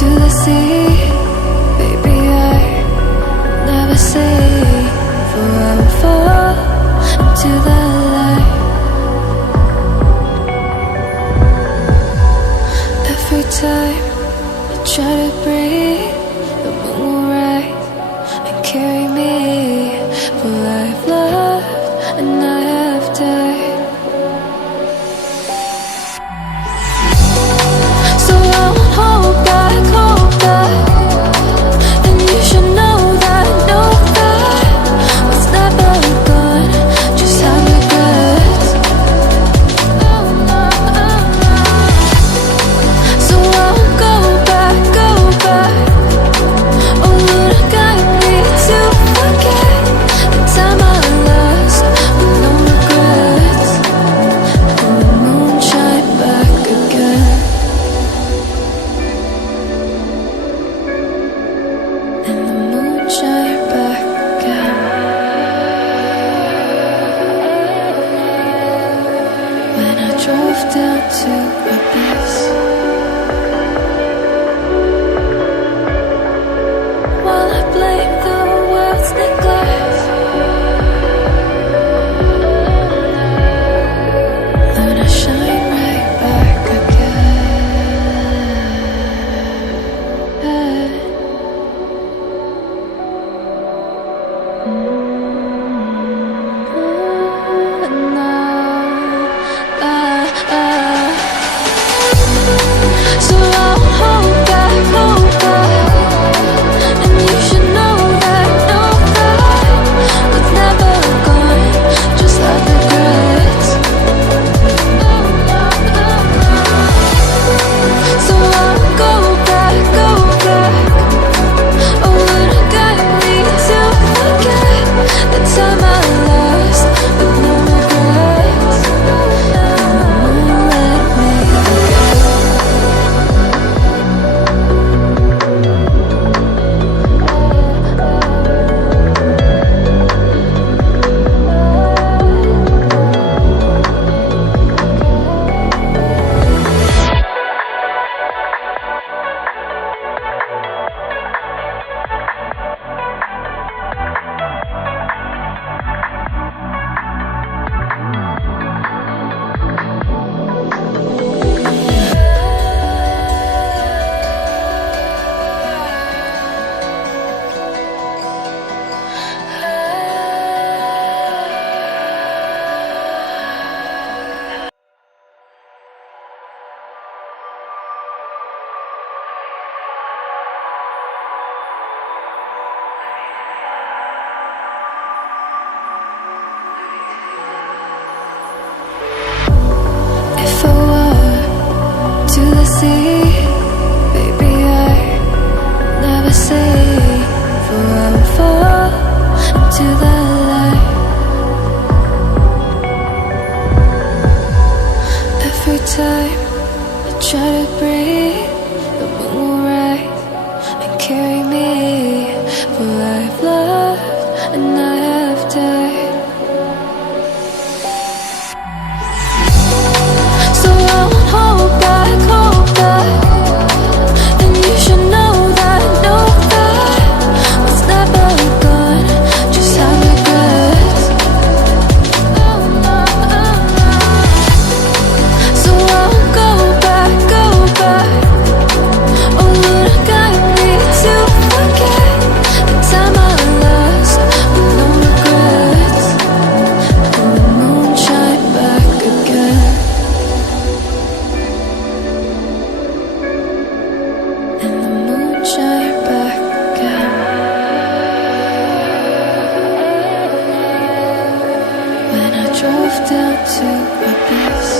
to the sea. Baby, I never say, for I will fall into the light. Every time I try to breathe, the moon will rise and carry me. For I've loved and I have died. So I won't hold back, hold back. And you should know that was never gone. Just have regrets. So I won't go back, go back. Oh, Lord, guide me to forget the time I lost with no regrets. And the moon shine back again. And the moon shine back again. When I drove down to abyss, while I blame the world's neglect, then I shine right back again. So I won't hold back, hold back. And you should know that was never gone. Just like regrets. So I won't go back, go back. Oh, Lord, guide me to forget the time I lost with no regrets. And the moon let me forget. If I walk to the sea, baby, I never say, for I will fall into the light. Every time I try to breathe, the moon will rise and carry me. For I've loved and I have died. So I won't hold back, hold back. And you should know that was never gone. Just have regrets. So I won't go back, go back. Oh, Lord, guide me to forget the time I lost with no regrets. And the moon shine back again. And the moon shine back again. When I drove down to abyss,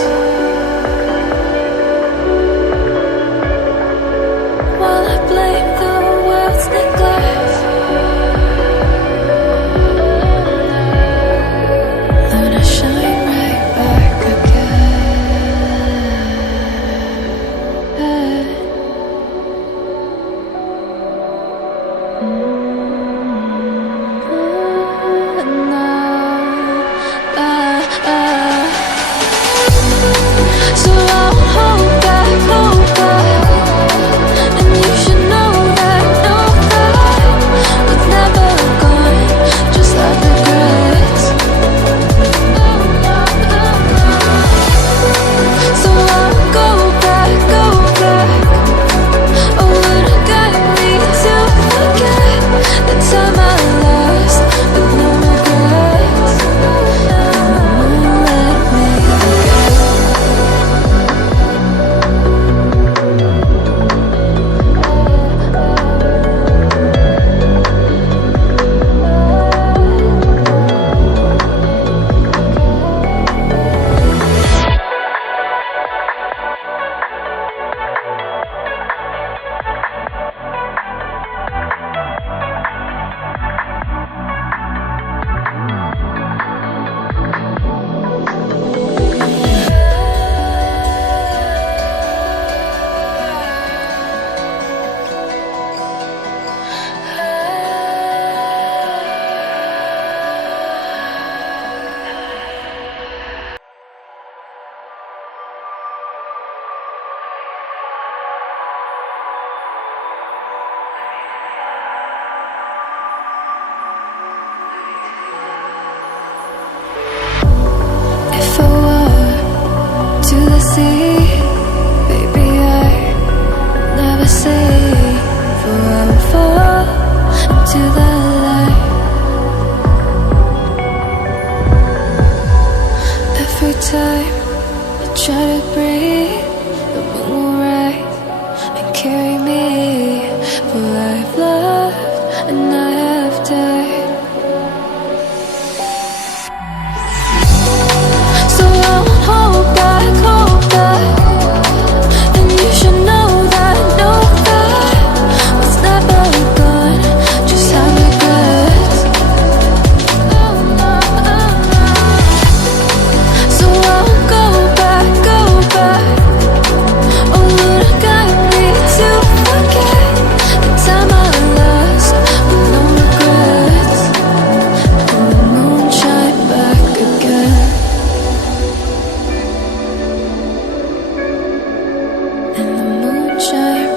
while I blame the world's neglect, then I shine right back again. sunshine.